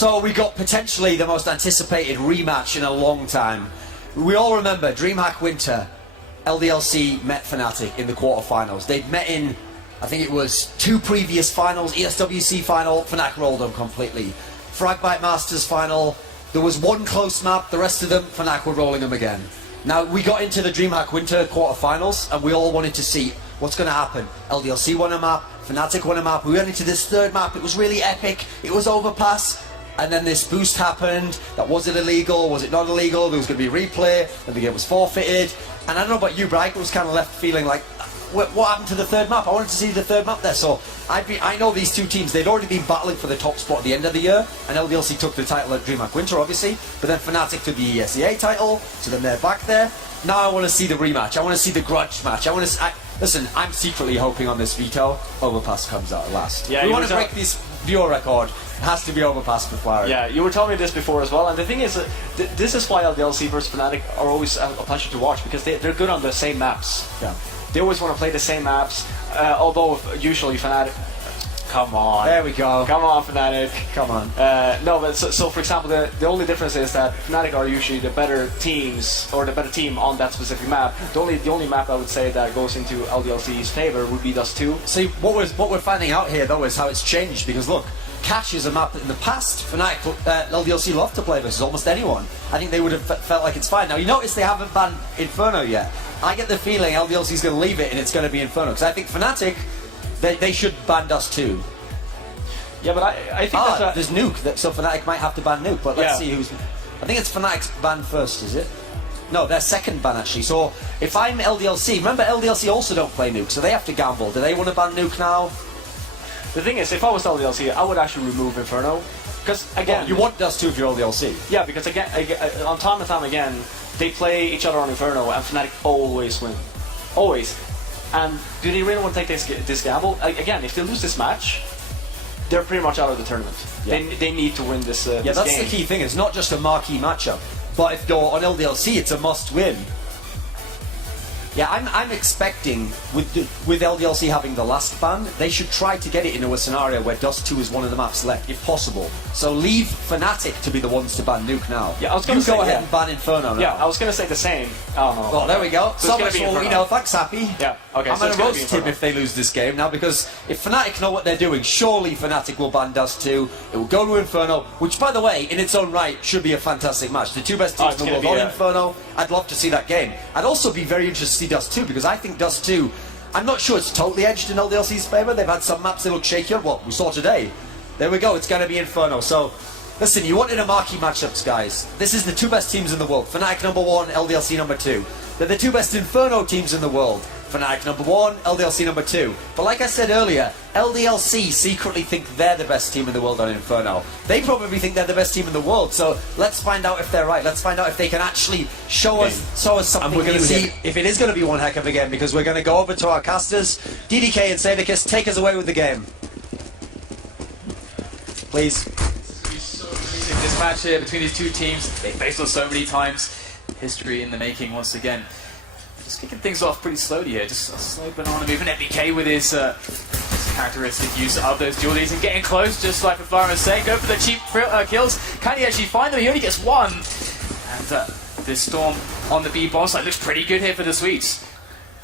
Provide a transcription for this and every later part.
So we got potentially the most anticipated rematch in a long time. We all remember DreamHack Winter, LDLC met Fnatic in the quarterfinals. They'd met in, I think it was 2 previous finals, ESWC final, Fnatic rolled them completely. Fragbite Masters final, there was 1 close map, the rest of them, Fnatic were rolling them again. Now we got into the DreamHack Winter quarterfinals and we all wanted to see what's going to happen. LDLC won a map, Fnatic won a map, we went into this 3rd map, it was really epic, it was overpass. And then this boost happened. That was it illegal? Was it not illegal? There was going to be a replay. Then the game was forfeited. And I don't know about you, but I was kind of left feeling like, what happened to the 3rd map? I wanted to see the 3rd map there. So I know these 2 teams. They'd already been battling for the top spot at the end of the year. And LDLC took the title at DreamHack Winter, obviously. But then Fnatic took the ESEA title. So then they're back there. Now I want to see the rematch. I want to see the grudge match. Listen, I'm secretly hoping on this veto, Overpass comes out at last. Yeah, we want to break this viewer record. It has to be Overpass for Flyer. Yeah, you were telling me this before as well, and the thing is, this is why LDLC versus Fnatic are always a pleasure to watch, because they're good on the same maps. Yeah. They always want to play the same maps, although usually Fnatic... Come on. There we go. Come on, Fnatic. Come on. No, but so for example, the only difference is that Fnatic are usually the better teams, or the better team on that specific map. The only map I would say that goes into LDLC's favor would be Dust 2. See, what we're finding out here, though, is how it's changed, because look, Cash is a map that in the past, Fnatic, LDLC loved to play versus almost anyone. I think they would have felt like it's fine. Now, you notice they haven't banned Inferno yet. I get the feeling LDLC is going to leave it and it's going to be Inferno, because I think Fnatic, they should ban Dust 2. Yeah, but I think there's Nuke, so Fnatic might have to ban Nuke, but let's see who's... I think it's Fnatic's ban first, is it? No, their second ban, actually. So, if I'm LDLC, remember LDLC also don't play Nuke, so they have to gamble. Do they want to ban Nuke now? The thing is, if I was LDLC, I would actually remove Inferno. Because, again... you want Dust 2 if you're LDLC? Yeah, because, again, on time and time again, they play each other on Inferno, and Fnatic always win. Always. And do they really want to take this gamble? Again, if they lose this match, they're pretty much out of the tournament. Yeah. They need to win this yeah, this that's game. the key thing. It's not just a marquee matchup, but if you're on LDLC, it's a must-win. Yeah, I'm expecting, with LDLC having the last ban, they should try to get it into a scenario where Dust 2 is one of the maps left, if possible. So leave Fnatic to be the ones to ban Nuke now. Yeah, I was going to go ahead and ban Inferno now. Yeah, I was going to say the same. Oh, no. Well, there we go. So much for we know. Thanks, Happy. Yeah, okay. I'm going to roast him if they lose this game now, because if Fnatic know what they're doing, surely Fnatic will ban Dust 2. It will go to Inferno, which, by the way, in its own right, should be a fantastic match. The 2 best teams in the world on Inferno. I'd love to see that game. I'd also be very interested to see Dust 2, because I think Dust 2, I'm not sure it's totally edged in LDLC's favour. They've had some maps that look shakier. Well, we saw today. There we go. It's going to be Inferno. So, listen, you wanted a marquee matchups, guys. This is the 2 best teams in the world. Fnatic number 1, LDLC number 2. They're the 2 best Inferno teams in the world. Fnatic number 1, LDLC number 2. But like I said earlier, LDLC secretly think they're the best team in the world on Inferno. They probably think they're the best team in the world, so let's find out if they're right. Let's find out if they can actually show us something. And we're going to see if it is going to be one heck of a game, because we're going to go over to our casters. DDK and Sadicus, take us away with the game. Please. This match here between these 2 teams, they faced on so many times. History in the making once again. Just kicking things off pretty slowly here, just a slow banana movement. FBK with his characteristic use of those dualies and getting close, just like the Flyer was saying. Go for the cheap kills. Can he actually find them? He only gets 1. And this Storm on the B bomb side looks pretty good here for the Sweets.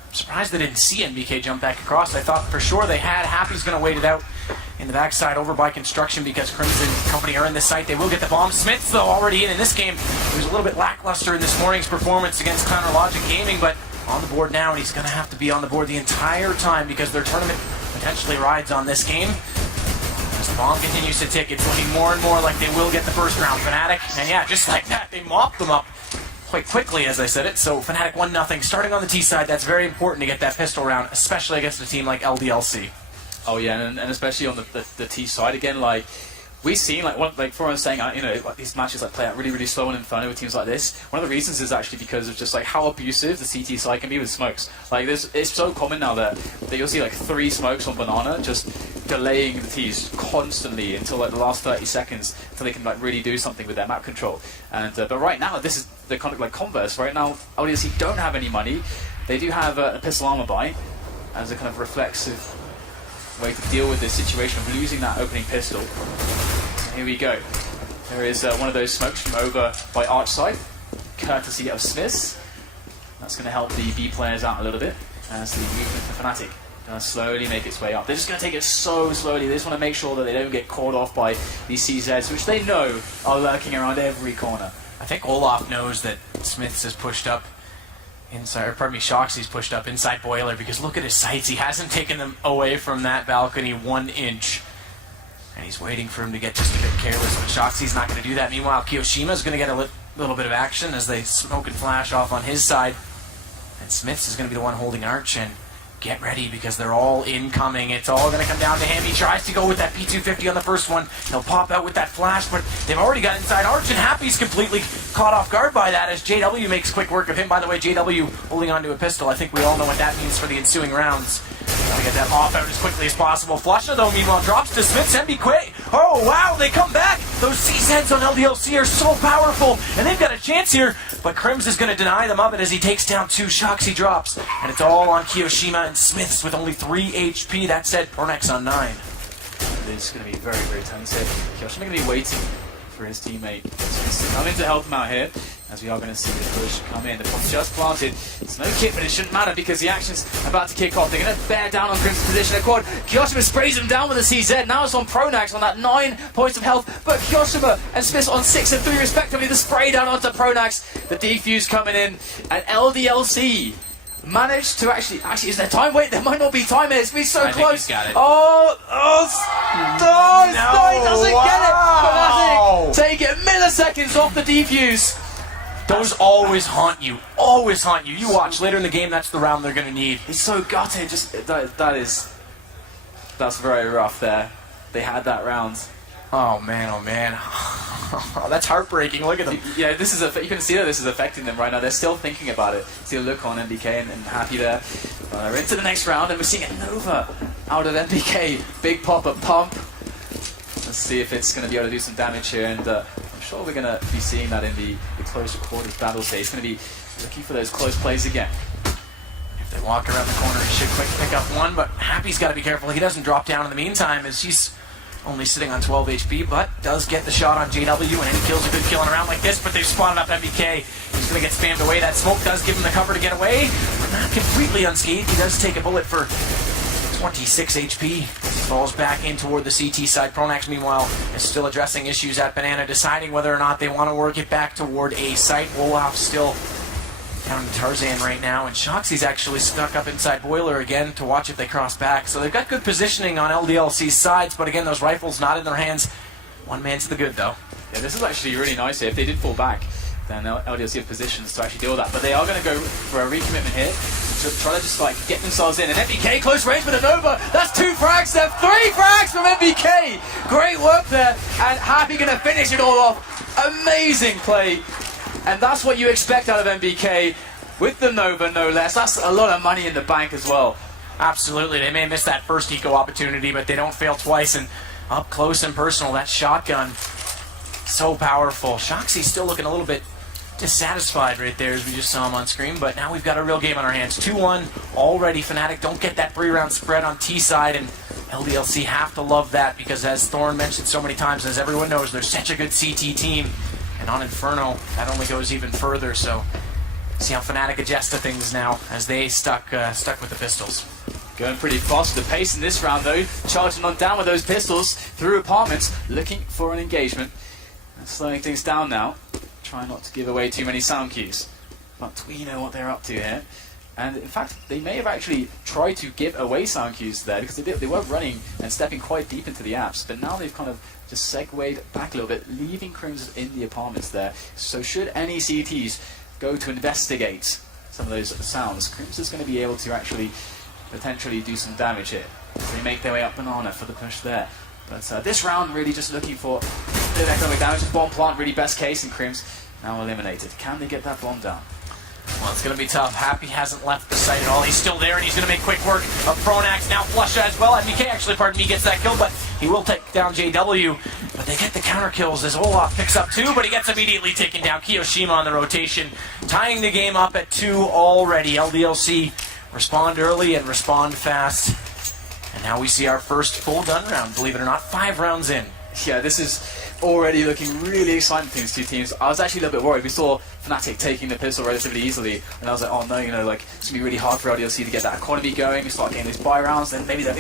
I'm surprised they didn't see NBK jump back across. I thought for sure they had. Happy's going to wait it out in the backside over by Construction, because Crimson Company are in the site. They will get the bomb. Smith's, though, already in this game. He was a little bit lackluster in this morning's performance against Clown Logic Gaming, but on the board now, and he's going to have to be on the board the entire time, because their tournament potentially rides on this game. As the bomb continues to tick, it's looking more and more like they will get the first round. Fnatic, and yeah, just like that, they mop them up quite quickly, as I said it. So Fnatic 1-0. Starting on the T side, that's very important to get that pistol round, especially against a team like LDLC. Oh yeah, and especially on the T side again, like we've seen, like Foran was saying, you know, like these matches play out really slow in Inferno with teams like this. One of the reasons is actually because of just like how abusive the CT side can be with smokes. Like it's so common now that you'll see like 3 smokes on Banana just delaying the T's constantly until like the last 30 seconds until they can like really do something with their map control. And but right now this is the kind of like converse. Right now LDLC don't have any money. They do have a pistol armor buy as a kind of reflexive way to deal with this situation of losing that opening pistol. Here we go. There is one of those smokes from over by Arch side, courtesy of Smiths. That's going to help the B players out a little bit as the movement for Fnatic does slowly make its way up. They're just going to take it so slowly. They just want to make sure that they don't get caught off by these CZs, which they know are lurking around every corner. I think Olaf knows that Smiths has pushed up inside, or pardon me, Shoxy's pushed up inside Boiler, because look at his sights. He hasn't taken them away from that balcony 1 inch. And he's waiting for him to get just a bit careless, but Shoxy's not going to do that. Meanwhile, Kiyoshima's going to get a little bit of action as they smoke and flash off on his side. And Smiths is going to be the one holding Arch, and get ready because they're all incoming. It's all going to come down to him. He tries to go with that P250 on the first one. He'll pop out with that flash, but they've already got inside Arch, and Happy's completely caught off guard by that as JW makes quick work of him. By the way, JW holding onto a pistol. I think we all know what that means for the ensuing rounds. Gotta get that off out as quickly as possible. Flusha, though, meanwhile, drops to Smiths and be quick. Oh, wow, they come back. Those CZs on LDLC are so powerful, and they've got a chance here. But Crims is going to deny them of it as he takes down 2 Shoxy drops. And it's all on Kiyoshima and Smiths with only 3 HP. That said, Pornex on 9. It's going to be very, very tense here. Kiyoshima going to be waiting for his teammate to come in to help him out here, as we are going to see the push come in. The bomb just planted. It's no kit, but it shouldn't matter because the action's about to kick off. They're going to bear down on Crimson's position. Their quad. Kiyoshima sprays him down with a CZ. Now it's on Pronax on that 9 points of health, but Kiyoshima and Smith on 6 and 3 respectively. The spray down onto Pronax. The defuse coming in, and LDLC managed to actually, is there time? Wait, there might not be time here. It's been so I think close. he's got it. No, he doesn't get it. Fnatic take it milliseconds off the defuse. Those always haunt you. Always haunt you. You watch later in the game, that's the round they're going to need. He's so gutted. Just that's very rough there. They had that round. Oh man, oh man. That's heartbreaking. Look at them. Yeah, this is you can see that this is affecting them right now. They're still thinking about it. See a look on MBK and Happy there. We're into the next round, and we're seeing a Nova out of MBK. Big pop up pump. Let's see if it's going to be able to do some damage here, and I'm sure we're going to be seeing that in the close quarters battle stage. It's going to be looking for those close plays again. If they walk around the corner, he should quick pick up one, but Happy's got to be careful. He doesn't drop down in the meantime as he's only sitting on 12 HP, but does get the shot on JW, and any kill's a good kill in a round like this, but they've spotted up MBK. He's going to get spammed away. That smoke does give him the cover to get away, but not completely unscathed. He does take a bullet for 26 HP. Falls back in toward the CT side. Pronax, meanwhile, is still addressing issues at Banana, deciding whether or not they want to work it back toward a site. Olaf still down to Tarzan right now, and Shoxy's actually stuck up inside Boiler again to watch if they cross back. So they've got good positioning on LDLC's sides, but again, those rifles not in their hands. One man to the good, though. Yeah, this is actually really nice here. If they did fall back, then LDLC have positions to actually deal with that. But they are going to go for a recommitment here, to try to just like get themselves in. And MBK close range with a Nova. That's 2 frags there, 3 frags from MBK. Great work there, and Happy going to finish it all off. Amazing play. And that's what you expect out of MBK with the Nova, no less. That's a lot of money in the bank as well. Absolutely. They may miss that first eco opportunity, but they don't fail twice. And up close and personal, that shotgun, so powerful. Shoxy's still looking a little bit dissatisfied right there as we just saw him on screen, but now we've got a real game on our hands. 2-1 already. Fnatic don't get that 3-round spread on T side, and LDLC have to love that because, as Thorn mentioned so many times, as everyone knows, they're such a good CT team. And on Inferno, that only goes even further, so see how Fnatic adjusts to things now as they stuck with the pistols. Going pretty fast with the pace in this round, though. Charging on down with those pistols through apartments, looking for an engagement. And slowing things down now. Try not to give away too many sound cues. But we know what they're up to here. And in fact, they may have actually tried to give away sound cues there because they were running and stepping quite deep into the apps. But now they've kind of just segued back a little bit, leaving Crims in the apartments there. So should any CTs go to investigate some of those sounds, Crims is going to be able to actually potentially do some damage here. So they make their way up Banana for the push there. But this round really just looking for a bit of economic damage. Bomb plant really best case, and Crims now eliminated. Can they get that bomb down? Well, it's going to be tough. Happy hasn't left the site at all. He's still there, and he's going to make quick work of Pronax. Now Flusha as well. MBK actually, gets that kill, but he will take down JW. But they get the counter kills as Olaf picks up 2, but he gets immediately taken down. Kiyoshima on the rotation, tying the game up at 2 already. LDLC respond early and respond fast. And now we see our first full gun round, believe it or not, 5 rounds in. Yeah, this is already looking really exciting between these two teams. I was actually a little bit worried. We saw Fnatic taking the pistol relatively easily, and I was like, oh no, you know, like it's gonna be really hard for LDLC to get that economy going, start getting these buy rounds, then maybe they'll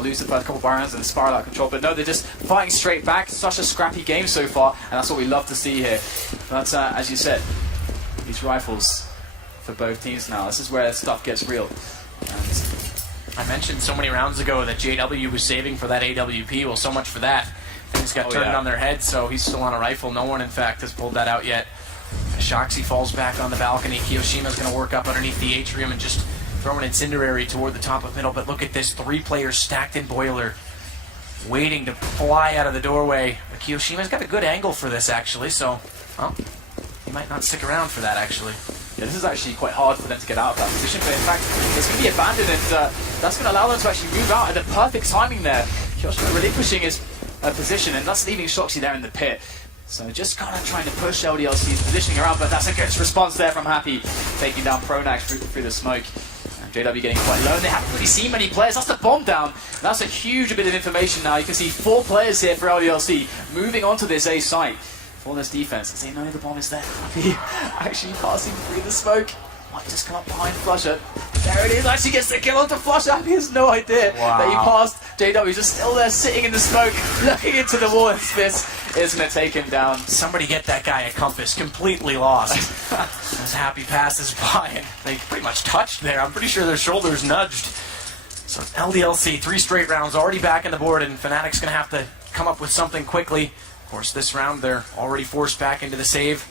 lose the first couple buy rounds and spiral out of control. But no, they're just fighting straight back. Such a scrappy game so far, and that's what we love to see here. But as you said, these rifles for both teams now. This is where stuff gets real. And I mentioned so many rounds ago that JW was saving for that AWP. Well, so much for that. Things got turned on their head, so he's still on a rifle. No one, in fact, has pulled that out yet. Shoxy falls back on the balcony. Kiyoshima's going to work up underneath the atrium and just throw an incendiary toward the top of middle. But look at this, 3 players stacked in boiler, waiting to fly out of the doorway. But Kiyoshima's got a good angle for this, actually, so well, he might not stick around for that, actually. yeah, this is actually quite hard for them to get out of that position, but in fact, it's going to be abandoned, and that's going to allow them to actually move out at the perfect timing there. Kiyoshima relinquishing his position, and that's leaving Shoxy there in the pit. So just kind of trying to push LDLC's positioning around, but that's a good response there from Happy, taking down Pronax through the smoke. And JW getting quite low, and they haven't really seen many players. That's the bomb down. And that's a huge bit of information now. You can see 4 players here for LDLC moving onto this A site for this defense. As they know the bomb is there. Happy actually passing through the smoke. Might just come up behind Flusher. There it is, actually gets the kill onto Flusher. Happy has no idea that he passed. JW just still there sitting in the smoke, looking into the wall, and Smith is going to take him down. Somebody get that guy a compass, completely lost. As Happy passes by, and they pretty much touched there. I'm pretty sure their shoulders nudged. So LDLC, 3 straight rounds, already back on the board, and Fnatic's going to have to come up with something quickly. Of course, this round, they're already forced back into the save.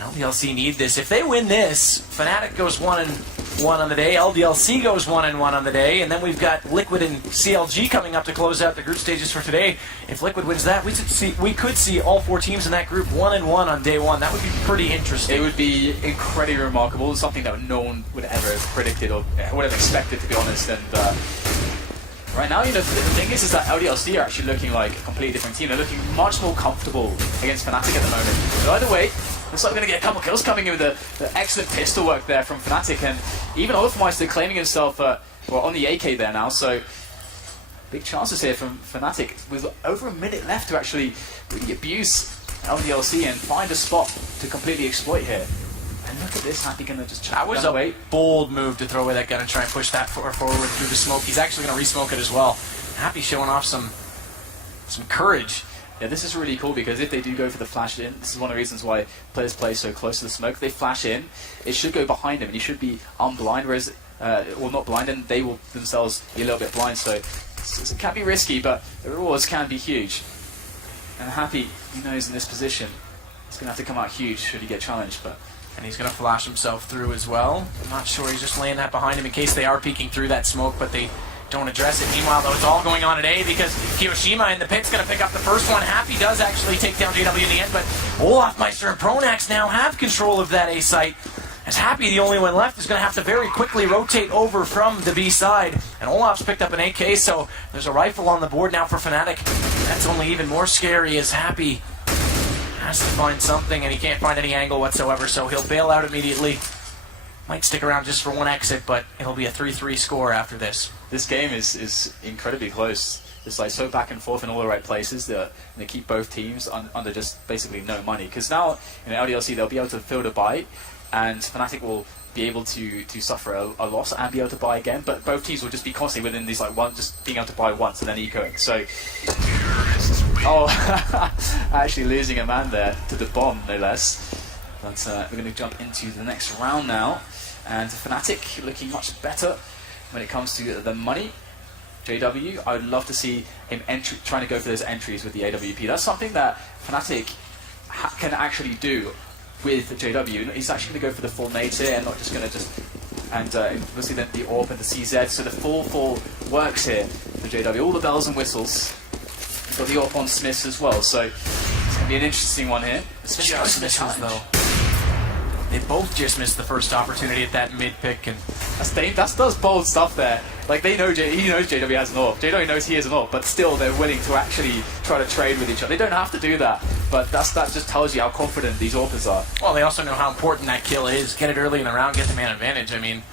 And LDLC need this. If they win this, Fnatic goes 1-1 on the day, LDLC goes 1-1 on the day, and then we've got Liquid and CLG coming up to close out the group stages for today. If Liquid wins that, we could see all 4 teams in that group 1-1 on day 1. That would be pretty interesting. It would be incredibly remarkable, something that no one would ever have predicted or would have expected, to be honest. And right now, you know, the thing is that LDLC are actually looking like a completely different team. They're looking much more comfortable against Fnatic at the moment. But either way, looks like we're going to get a couple kills coming in with the excellent pistol work there from Fnatic, and even Olafmeister claiming himself on the AK there now, so big chances here from Fnatic with over a minute left to actually really abuse LDLC and find a spot to completely exploit here. And look at this, Happy going to just chuck That was a bold move to throw away that gun and try and push that forward through the smoke. He's actually going to re-smoke it as well. Happy showing off some courage. Yeah, this is really cool because if they do go for the flash in, this is one of the reasons why players play so close to the smoke. If they flash in, it should go behind him and he should be unblind, whereas, well, not blind, and they will themselves be a little bit blind. So it can be risky, but the rewards can be huge. And Happy, he knows in this position, he's going to have to come out huge should he get challenged. And he's going to flash himself through as well. I'm not sure, he's just laying that behind him in case they are peeking through that smoke, but they don't address it. Meanwhile, though, it's all going on at A because Kiyoshima in the pit's going to pick up the first one. Happy does actually take down JW in the end, but Olafmeister and Pronax now have control of that A site. As Happy, the only one left, is going to have to very quickly rotate over from the B side. And Olaf's picked up an AK, so there's a rifle on the board now for Fnatic. That's only even more scary as Happy has to find something, and he can't find any angle whatsoever, so he'll bail out immediately. Might stick around just for one exit, but it'll be a 3-3 score after this. This game is incredibly close. It's like so back and forth in all the right places that they keep both teams under just basically no money. Because now in LDLC they'll be able to field a buy, and Fnatic will be able to suffer a loss and be able to buy again. But both teams will just be constantly within these like just being able to buy once and then ecoing. So, actually losing a man there to the bomb, no less. But we're going to jump into the next round now, and Fnatic looking much better when it comes to the money. JW, I would love to see him trying to go for those entries with the AWP. That's something that Fnatic can actually do with JW. He's actually going to go for the full nades here and not just going to obviously then the AWP and the CZ. So the full works here for JW. All the bells and whistles. You've got the AWP on Smiths as well. So it's going to be an interesting one here. It's just misses though. They both just missed the first opportunity at that mid pick, and that's bold stuff there. Like he knows JW has an AWP. JW knows he has an AWP, but still they're willing to actually try to trade with each other. They don't have to do that, but that just tells you how confident these AWPers are. Well, they also know how important that kill is. Get it early in the round, get the man advantage. I mean,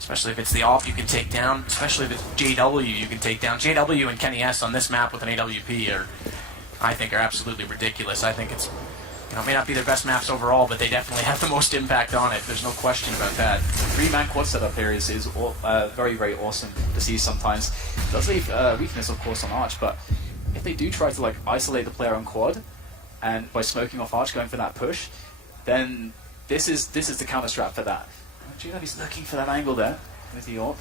especially if it's the AWP you can take down, especially if it's JW you can take down. JW and Kenny S on this map with an AWP are I think, are absolutely ridiculous. I think it's, it may not be their best maps overall, but they definitely have the most impact on it. There's no question about that. 3-man quad setup here is very, very awesome to see sometimes. It does leave weakness, of course, on Arch, but if they do try to like isolate the player on quad, and by smoking off Arch, going for that push, then this is the counter strat for that. GW's looking for that angle there with the AWP,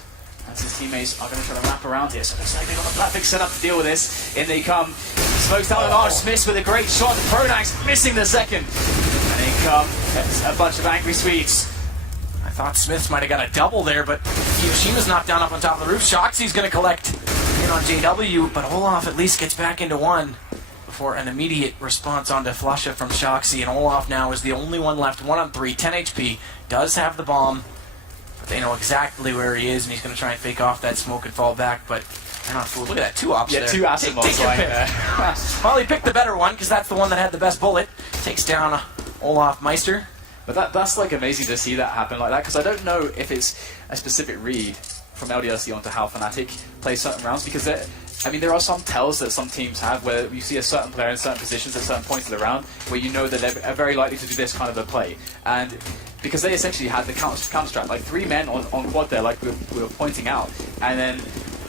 as his teammates are going to try to wrap around here. So it looks like they've got the perfect setup to deal with this. In they come. Smokes down on Arch. Smith with a great shot. Pronax missing the second. And in come a bunch of angry Swedes. I thought Smiths might have got a double there, but Kiyoshima's knocked down up on top of the roof. Shoxy's going to collect in on JW, but Olaf at least gets back into one before an immediate response onto Flusha from Shoxy, and Olaf now is the only one left, 1 on 3, 10 HP, does have the bomb, but they know exactly where he is, and he's going to try and fake off that smoke and fall back, but they're not fooled. Look at that, 2 ops there. Yeah, 2 acid bombs right there. Well, he picked the better one, because that's the one that had the best bullet. Takes down Olaf Meister. But that's like amazing to see that happen like that, because I don't know if it's a specific read from LDLC onto how Fnatic play certain rounds, because there are some tells that some teams have where you see a certain player in certain positions at certain points of the round where you know that they're very likely to do this kind of a play. And because they essentially had the counter strat, like 3 men on quad there, like we were pointing out, and then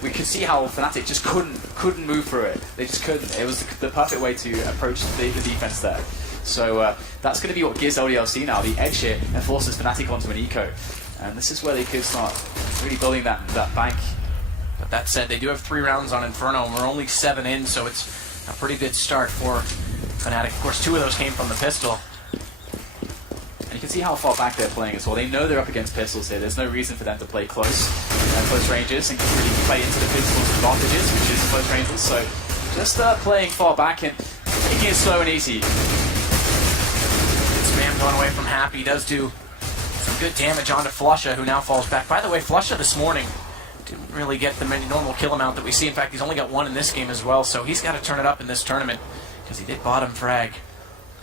we could see how Fnatic just couldn't move through it. They just couldn't. It was the perfect way to approach the defense there. So that's going to be what gives LDLC now the edge here and forces Fnatic onto an eco. And this is where they could start really building that bank. But that said, they do have 3 rounds on Inferno, and we're only 7 in, so it's a pretty good start for Fnatic. Of course, 2 of those came from the pistol. And you can see how far back they're playing as well. They know they're up against pistols here. There's no reason for them to play close ranges and really play into the pistol's advantages, which is close ranges. So just playing far back and taking it slow and easy. Spam going away from Happy does do some good damage onto Flusha, who now falls back. By the way, Flusha this morning didn't really get the normal kill amount that we see. In fact, he's only got 1 in this game as well, so he's got to turn it up in this tournament, because he did bottom frag,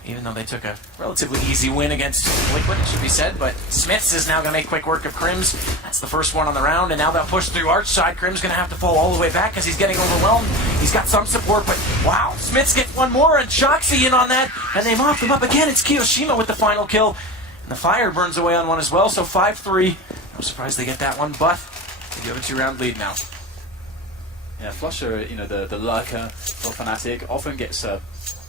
even though they took a relatively easy win against Liquid, it should be said. But Smiths is now going to make quick work of Crims. That's the first one on the round, and now they'll push through Arch side. Crims going to have to fall all the way back because he's getting overwhelmed. He's got some support, but wow, Smiths gets 1 more, and Shoxy in on that, and they mop him up again. It's Kiyoshima with the final kill, and the fire burns away on one as well, so 5-3. No surprise they get that one, but they do have a 2-round lead now. Yeah, Flusha, the lurker for Fnatic often gets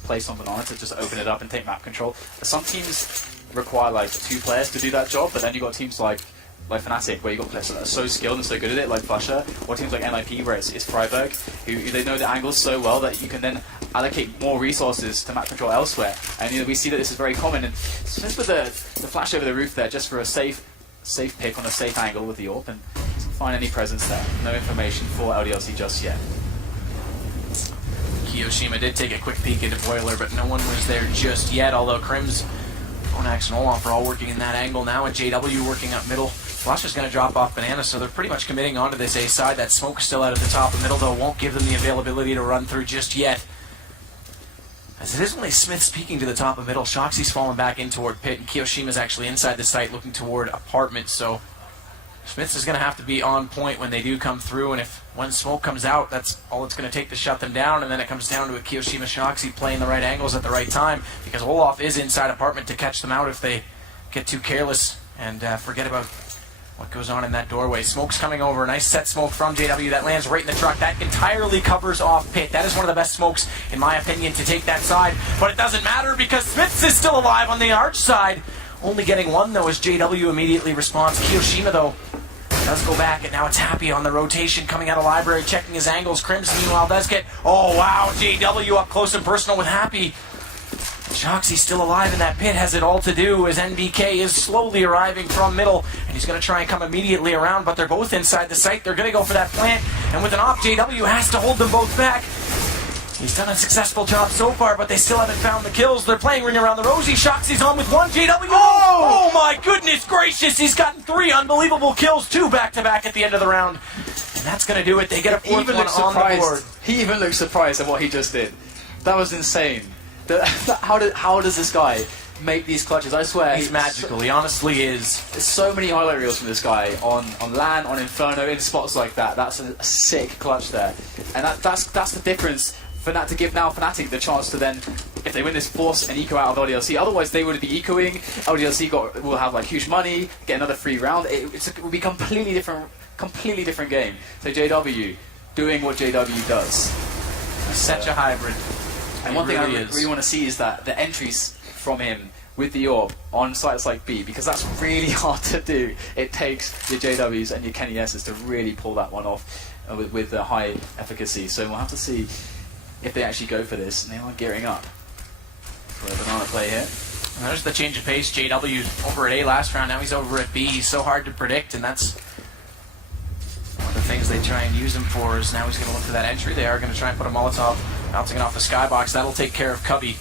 placed on Banana to just open it up and take map control. Some teams require like 2 players to do that job, but then you've got teams like Fnatic, where you've got players that are so skilled and so good at it, like Flusha, or teams like NIP, where it's Freiburg, who they know the angles so well that you can then allocate more resources to map control elsewhere. And we see that this is very common. And just with the flash over the roof there, just for a safe pick on a safe angle with the AWP, and doesn't find any presence there. No information for LDLC just yet. Kiyoshima did take a quick peek into Boiler, but no one was there just yet, although Crims, Phonax, and Olaf are all working in that angle now, and JW working up middle. Flush is going to drop off Banana, so they're pretty much committing onto this A side. That smoke is still out at the top of middle, though won't give them the availability to run through just yet. As it is only Smith's peeking to the top of middle, Shoxy's falling back in toward pit, and Kiyoshima's actually inside the site looking toward apartment, so Smiths is going to have to be on point when they do come through, and when smoke comes out, that's all it's going to take to shut them down, and then it comes down to a Kiyoshima Shoxy playing the right angles at the right time, because Olaf is inside apartment to catch them out if they get too careless and forget about what goes on in that doorway. Smoke's coming over. Nice set smoke from JW that lands right in the truck. That entirely covers off pit. That is one of the best smokes, in my opinion, to take that side. But it doesn't matter because Smiths is still alive on the Arch side. Only getting 1, though, as JW immediately responds. Kiyoshima, though, does go back, and now it's Happy on the rotation, coming out of library, checking his angles. Crims, meanwhile, does get... Oh, wow, JW up close and personal with Happy. Shoxy still alive in that pit, has it all to do as NBK is slowly arriving from middle, and he's going to try and come immediately around, but they're both inside the site. They're going to go for that plant, and with an op, JW has to hold them both back. He's done a successful job so far, but they still haven't found the kills. They're playing Ring Around the Rosie. Shoxy's on with 1. JW. Oh my goodness gracious! He's gotten 3 unbelievable kills, 2 back-to-back at the end of the round. And that's going to do it. They get a 4th one on the board. He even looks surprised at what he just did. That was insane. How does this guy make these clutches? I swear. He's magical. He honestly is. There's so many highlight reels from this guy on LAN, on Inferno, in spots like that. That's a sick clutch there. And that's the difference to give now Fnatic the chance to then, if they win this, force an eco out of LDLC. Otherwise, they would be ecoing. LDLC will have like huge money, get another free round. It will be completely different game. So JW doing what JW does. Such a hybrid. And one thing I really want to see is that the entries from him with the orb on sites like B, because that's really hard to do. It takes your JWs and your Kenny S's to really pull that one off with the high efficacy. So we'll have to see if they actually go for this, and they are gearing up for a banana play here. And there's the change of pace. JW over at A last round, now he's over at B. He's so hard to predict, and that's one of the things they try and use him for. Is now he's going to look for that entry. They are going to try and put a Molotov, bouncing it off the skybox. That'll take care of Cubby.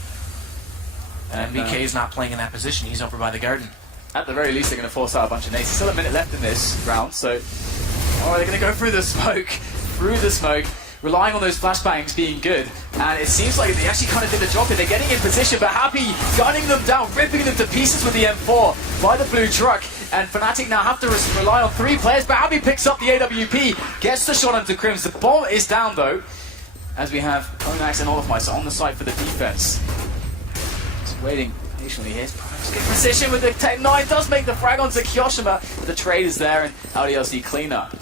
And MBK's not playing in that position. He's over by the garden. At the very least, they're going to force out a bunch of nades. There's still a minute left in this round, so they're going to go through the smoke, relying on those flashbangs being good. And it seems like they actually kind of did the job here. They're getting in position, but Happy gunning them down, ripping them to pieces with the M4 by the blue truck. And Fnatic now have to rely on 3 players, but Happy picks up the AWP, gets the shot onto Crims. The bomb is down, though, as we have Onax and Olofmeister on the side for the defense. Waiting patiently here. Good position with the Tech 9, does make the frag onto Kyoshima. The trade is there, and LDLC cleanup.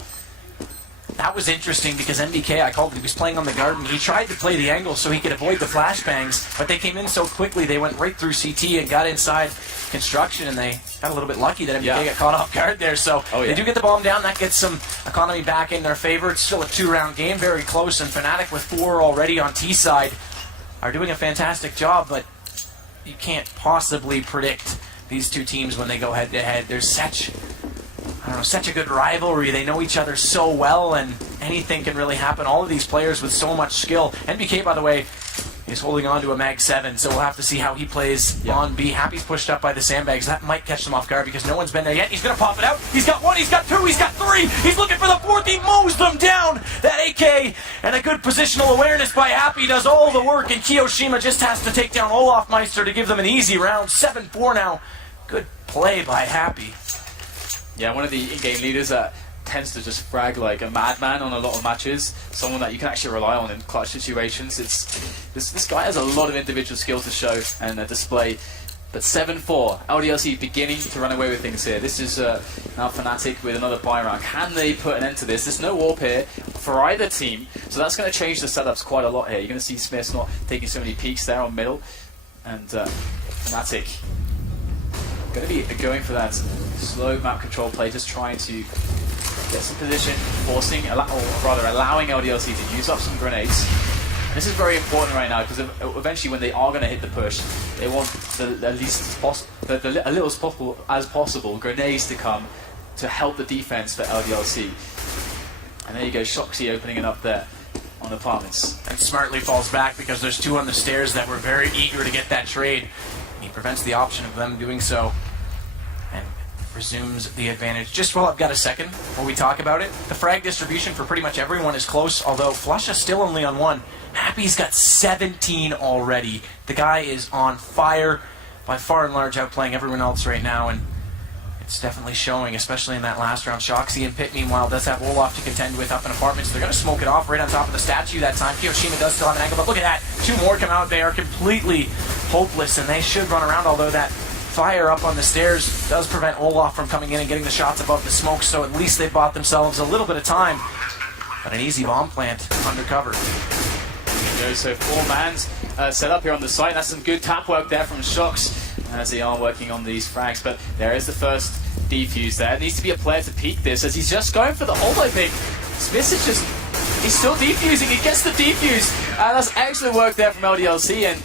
That was interesting because MBK, I called it, he was playing on the garden. He tried to play the angle so he could avoid the flashbangs, but they came in so quickly, they went right through CT and got inside construction, and they got a little bit lucky that MBK got caught off guard there. So they do get the bomb down. That gets some economy back in their favor. It's still a 2-round game, very close, and Fnatic with 4 already on T side are doing a fantastic job, but you can't possibly predict these two teams when they go head to head. There's such a good rivalry. They know each other so well, and anything can really happen. All of these players with so much skill. NBK, by the way, is holding on to a Mag 7, so we'll have to see how he plays on B. Happy's pushed up by the sandbags. That might catch them off guard because no one's been there yet. He's going to pop it out. He's got 1, he's got 2, he's got 3. He's looking for the 4th. He mows them down. That AK and a good positional awareness by Happy does all the work, and Kyoshima just has to take down Olofmeister to give them an easy round. 7-4 now. Good play by Happy. Yeah, one of the in-game leaders that tends to just frag like a madman on a lot of matches. Someone that you can actually rely on in clutch situations. This guy has a lot of individual skill to show and display. But 7-4, LDLC beginning to run away with things here. This is now Fnatic with another buy round. Can they put an end to this? There's no warp here for either team, so that's going to change the setups quite a lot here. You're going to see Smith's not taking so many peeks there on middle, and Fnatic going to be going for that slow map control play, just trying to get some position, forcing, or rather allowing LDLC to use up some grenades. And this is very important right now, because eventually when they are going to hit the push, they want the little as possible grenades to come to help the defense for LDLC. And there you go, Shoxy opening it up there on apartments. And smartly falls back because there's 2 on the stairs that were very eager to get that trade. He prevents the option of them doing so and resumes the advantage. Just while I've got a second before we talk about it, the frag distribution for pretty much everyone is close, although Flusha still only on 1. Happy's got 17 already. The guy is on fire, by far and large outplaying everyone else right now, and it's definitely showing, especially in that last round. Shoxy and Pit, meanwhile, does have Olaf to contend with up in apartments. They're going to smoke it off right on top of the statue that time. Kyoshima does still have an angle, but look at that. 2 more come out. They are completely hopeless, and they should run around, although that fire up on the stairs does prevent Olaf from coming in and getting the shots above the smoke, so at least they bought themselves a little bit of time. But an easy bomb plant undercover. So 4 mans set up here on the site. That's some good tap work there from Shox as they are working on these frags. But there is the first defuse there. It needs to be a player to peek this as he's just going for the hold, I think. Smith is just, he's still defusing. He gets the defuse. And that's excellent work there from LDLC. And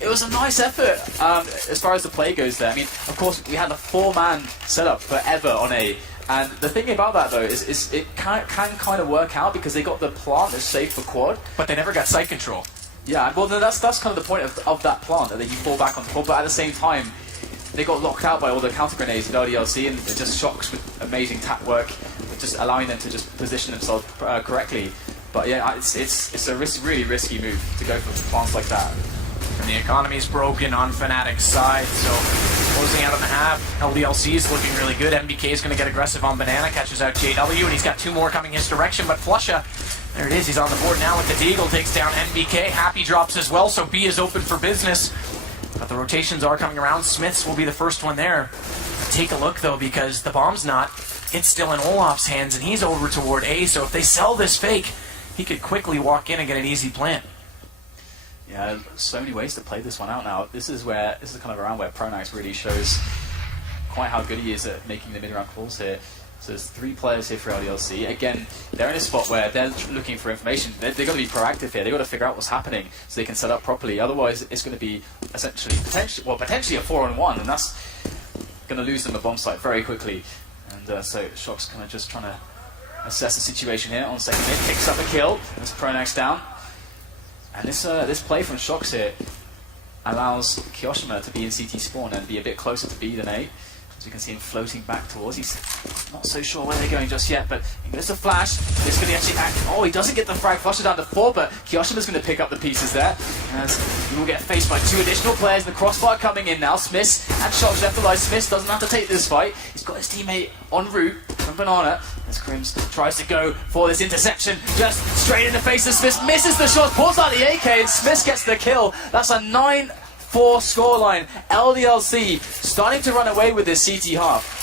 it was a nice effort as far as the play goes there. I mean, of course, we had a 4-man setup forever on A. And the thing about that, though, is it can kind of work out because they got the plant that's safe for quad. But they never got site control. Yeah, well, that's kind of the point of that plant, that you fall back on the quad. But at the same time, they got locked out by all the counter grenades at LDLC, and it just Shocks with amazing tap work, just allowing them to just position themselves correctly. But yeah, it's a really risky move to go for plants like that. And the economy's broken on Fnatic's side, so closing out on the half. LDLC is looking really good. MBK is going to get aggressive on Banana, catches out JW, and he's got 2 more coming his direction, but Flusha There it is. He's on the board now with the Deagle. Takes down NBK. Happy drops as well, so B is open for business. But the rotations are coming around. Smiths will be the first one there. Take a look, though, because the bomb's not. It's still in Olaf's hands, and he's over toward A. So if they sell this fake, he could quickly walk in and get an easy plant. Yeah, so many ways to play this one out now. This is kind of a round where Pronax really shows quite how good he is at making the mid-round calls here. So there's 3 players here for LDLC. Again, they're in a spot where they're looking for information. They've got to be proactive here. They've got to figure out what's happening so they can set up properly. Otherwise, it's going to be essentially, potentially a 4-on-1, and that's going to lose them a bomb site very quickly. And so Shock's kind of just trying to assess the situation here on second mid. Picks up a kill. That's Pronax down. And this play from Shocks here allows Kyoshima to be in CT spawn and be a bit closer to B than A. As you can see him floating back towards. He's not so sure where they're going just yet, but there's a flash. This could be actually oh, he doesn't get the frag flusher down to 4, but Kyoshima's going to pick up the pieces there. As he will get faced by 2 additional players. The crossfire coming in now. Smith and Shocks left alive. Smith doesn't have to take this fight. He's got his teammate en route from Banana. As Crims tries to go for this interception, just straight in the face of Smith. Misses the shot, pulls out the AK, and Smith gets the kill. That's a 9-4 scoreline. LDLC starting to run away with this CT half.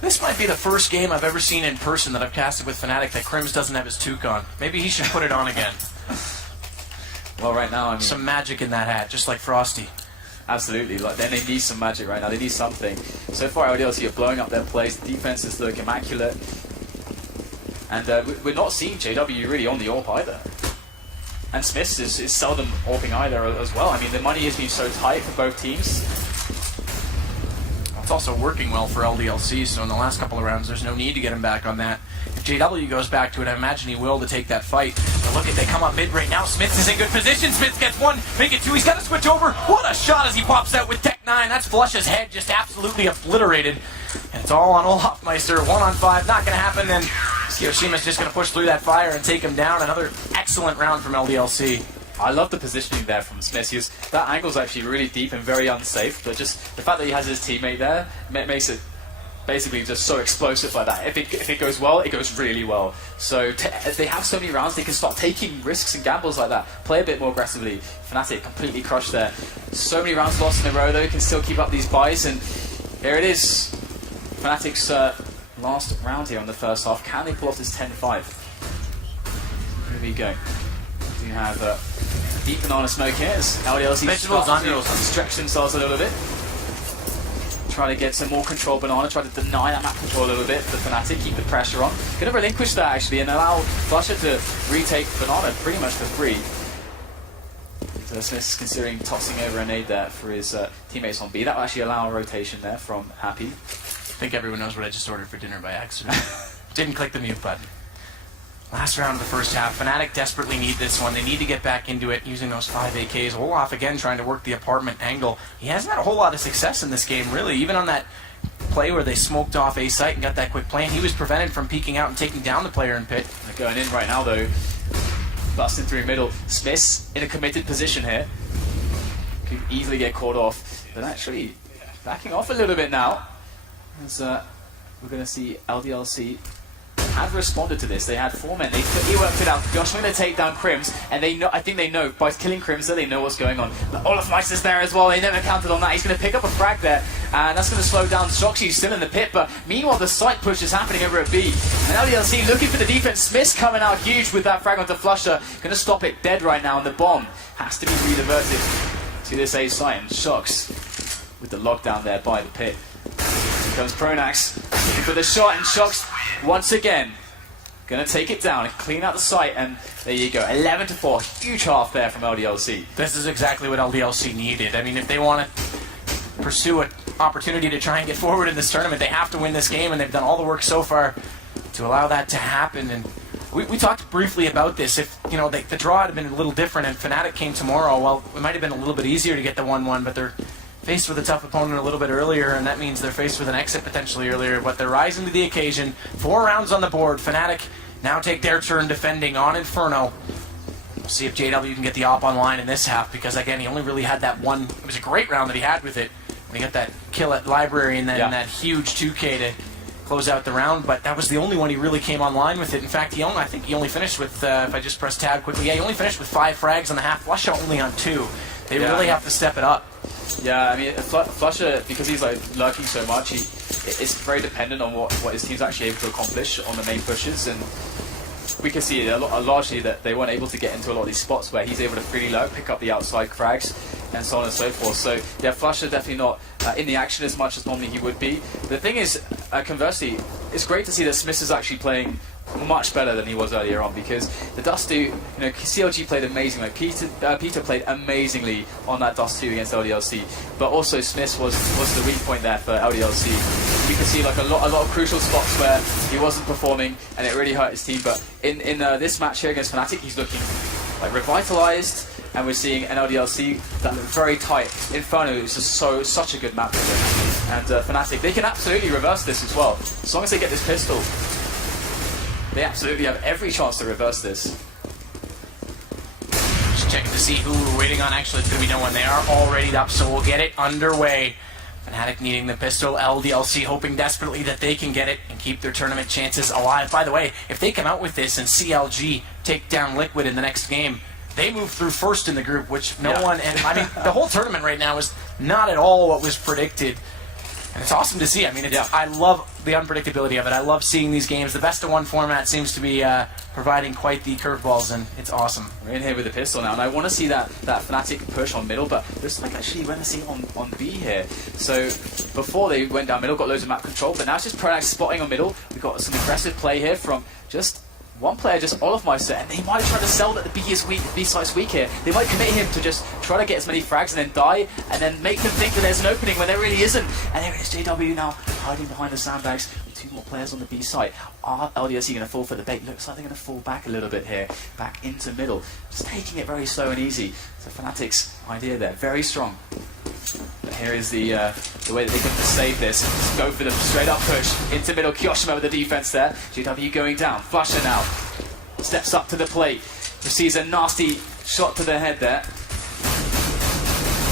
This might be the first game I've ever seen in person that I've casted with Fnatic that Crims doesn't have his toque on. Maybe he should put it on again. Well, right now, I mean, some magic in that hat, just like Frosty. Absolutely. Then they need some magic right now. They need something. So far, LDLC are blowing up their plays. The defenses look immaculate. And we're not seeing JW really on the AWP either. And Smiths is seldom AWPing either as well. I mean, the money has been so tight for both teams. It's also working well for LDLC, so in the last couple of rounds, there's no need to get him back on that. If JW goes back to it, I imagine he will to take that fight. But look at, they come up mid right now. Smith is in good position. Smith gets 1, make it 2. He's got to switch over. What a shot as he pops out with Tech 9. That's Flush's head just absolutely obliterated. And it's all on Olafmeister. 1-on-5, not going to happen. And Kiyoshima's just going to push through that fire and take him down. Another excellent round from LDLC. I love the positioning there from Smith. That angle's actually really deep and very unsafe, but just the fact that he has his teammate there makes it basically just so explosive like that. If it goes well, it goes really well. So they have so many rounds, they can start taking risks and gambles like that. Play a bit more aggressively. Fnatic completely crushed there. So many rounds lost in a row though, can still keep up these buys, and here it is. Fnatic's last round here on the first half. Can they pull off this 10-5? Here we go. We have deep banana smoke here as LDLC start to stretch themselves a little bit. Try to get some more control Banana, try to deny that map control a little bit for Fnatic, keep the pressure on. Going to relinquish that actually and allow Flusher to retake Banana pretty much for free. So Smith's considering tossing over a nade there for his teammates on B. That will actually allow a rotation there from Happy. I think everyone knows what I just ordered for dinner by accident. Didn't click the mute button. Last round of the first half. Fnatic desperately need this one. They need to get back into it using those 5 AKs. Olaf again trying to work the apartment angle. He hasn't had a whole lot of success in this game, really. Even on that play where they smoked off A site and got that quick plant, he was prevented from peeking out and taking down the player in pit. They're going in right now, though. Busting through middle. Smith's in a committed position here. Could easily get caught off. But actually, backing off a little bit now. As we're going to see LDLC have responded to this. They had 4 men. They worked it out. Josh going to take down Crims, and they know. I think they know by killing Crims that they know what's going on. But Olafmeister's there as well. They never counted on that. He's going to pick up a frag there, and that's going to slow down Shox. He's still in the pit, but meanwhile the site push is happening over at B. And LDLC looking for the defense. Smith's coming out huge with that frag onto Flusher. Going to stop it dead right now, and the bomb has to be re-diverted to this A site. And Shox with the lockdown there by the pit. Here comes Pronax looking for the shot, and Shox once again going to take it down and clean out the site, and there you go, 11-4, huge half there from LDLC. This is exactly what LDLC needed. I mean, if they want to pursue an opportunity to try and get forward in this tournament, they have to win this game, and they've done all the work so far to allow that to happen. And we talked briefly about this. If the draw had been a little different and Fnatic came tomorrow, well, it might have been a little bit easier to get the 1-1, but they're faced with a tough opponent a little bit earlier, and that means they're faced with an exit potentially earlier, but they're rising to the occasion. 4 rounds on the board. Fnatic now take their turn defending on Inferno. We'll see if JW can get the op online in this half, because again, he only really had that one. It was a great round that he had with it when he got that kill at Library and then that huge 2K to close out the round, but that was the only one he really came online with it. In fact, I think he only finished with, if I just press tab quickly, he only finished with 5 frags on the half. Flusha only on 2. They really have to step it up. Yeah, I mean, Flusha, because he's like lurking so much, it's very dependent on what his team's actually able to accomplish on the main pushes, and we can see largely that they weren't able to get into a lot of these spots where he's able to freely lurk, pick up the outside frags, and so on and so forth. So yeah, Flusha definitely not in the action as much as normally he would be. The thing is, conversely, it's great to see that Smith is actually playing much better than he was earlier on, because the Dust 2, CLG played amazingly. Peter played amazingly on that Dust 2 against LDLC, but also Smith was the weak point there for LDLC. You can see like a lot of crucial spots where he wasn't performing, and it really hurt his team. But in this match here against Fnatic, he's looking like revitalized, and we're seeing an LDLC that look very tight. Inferno is just such a good map for them, and Fnatic, they can absolutely reverse this as well as long as they get this pistol. They absolutely have every chance to reverse this. Just checking to see who we're waiting on. Actually, it's going to be no one. They are all readied up, so we'll get it underway. Fnatic needing the pistol, LDLC hoping desperately that they can get it and keep their tournament chances alive. By the way, if they come out with this and CLG take down Liquid in the next game, they move through first in the group, which no one, and I mean, the whole tournament right now is not at all what was predicted. And it's awesome to see. I mean, I love the unpredictability of it. I love seeing these games. The best-of-1 format seems to be providing quite the curveballs, and it's awesome. We're in here with the pistol now, and I want to see that Fnatic push on middle, but there's like actually menacing on B here. So before they went down middle, got loads of map control, but now it's just Pronax spotting on middle. We've got some aggressive play here from just one player, just Olofmeister, and they might try to sell that the B site's weak here. They might commit him to just try to get as many frags and then die, and then make them think that there's an opening when there really isn't. And there is JW now hiding behind the sandbags with 2 more players on the B site. Are LDLC going to fall for the bait? Looks like they're going to fall back a little bit here, back into middle. Just taking it very slow and easy. So Fnatic's idea there, very strong. But here is the way that they can save this. Just go for the straight up push into middle. Kyoshima with the defense there. JW going down. Flusha now steps up to the plate. Receives a nasty shot to the head there.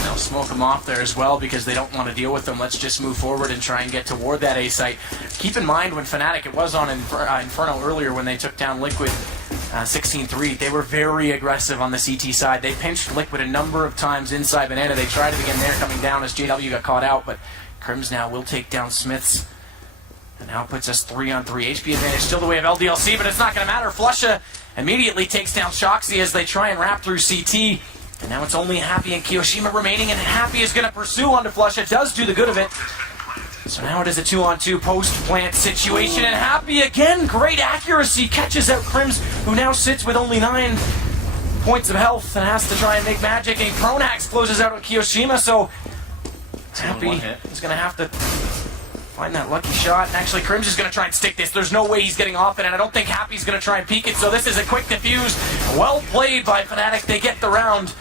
They'll smoke them off there as well because they don't want to deal with them. Let's just move forward and try and get toward that A site. Keep in mind when Fnatic, it was on Inferno earlier when they took down Liquid 16-3. They were very aggressive on the CT side. They pinched Liquid a number of times inside Banana. They tried it again there coming down as JW got caught out, but Crims now will take down Smiths. And now puts us 3-on-3. HP advantage still the way of LDLC, but it's not going to matter. Flusha immediately takes down Shoxy as they try and wrap through CT. And now it's only Happy and Kiyoshima remaining, and Happy is going to pursue onto Flusha. Does do the good of it. So now it is a 2-on-2 post-plant situation, and Happy again, great accuracy, catches out Crims, who now sits with only 9 points of health and has to try and make magic, and Pronax closes out with Kiyoshima, so Happy is going to have to find that lucky shot. And actually, Crims is going to try and stick this. There's no way he's getting off it, and I don't think Happy's going to try and peek it, so this is a quick defuse. Well played by Fnatic. They get the round.